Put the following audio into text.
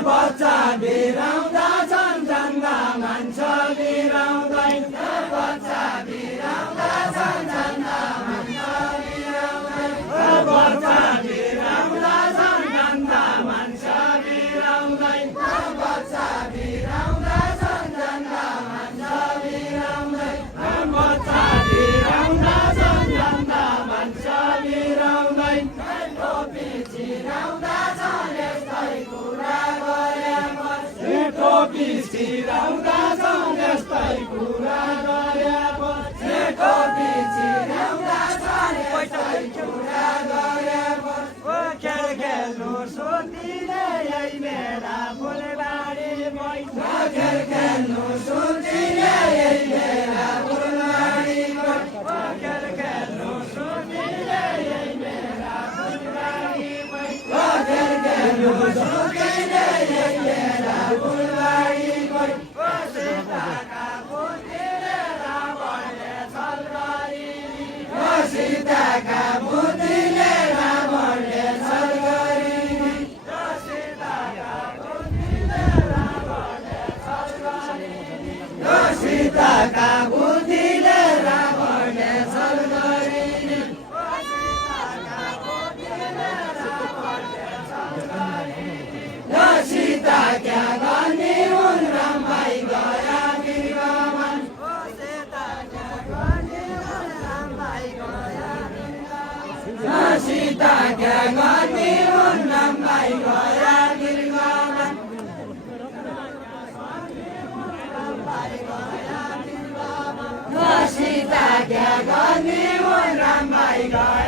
बच्चा बिराउँदा छन् चन्दा मान्छ बिराउँदै बच्चा बिराउँदा छन् चन्दा मान्छ बिराउँदै बच्चा बिराउँदा छन् चन्दा मान्छ बिराउँदै बच्चा बिराउँदा छन् चन्दा मान्छ बिराउँदै बच्चा बिराउँदा छन् चन्दा मान्छ बिराउँदै टोपी चिराउँदा छन् यस्तै कुरा टोपी चिराउँदा छन् यस्तै कुरा गरेपछि टोपी चिराउँदा छन् यस्तै कुरा गरेपछि खेल खेल्नु सुन्दिने यही मेरा फुलबारी मैना खेल खेल्नु सुन्दिने यही मेरा फुलबारी खेल खेल्नु सुन्दिने यही मेरा फुलबारी खेल खेल्नु सुन्दिने यही मेरा फुलबारी सीताका बुद्धिले रावणले छल गरिन् सीताका बुद्धिले रावणले छल गरिन् सीता क्या गर्ने हुन् रामभाइ गया गिरगमन सीता क्या गर्ने हुन् रामभाइ गया गिरगमन सीता क्या गर्ने हुन् रामभाइ गया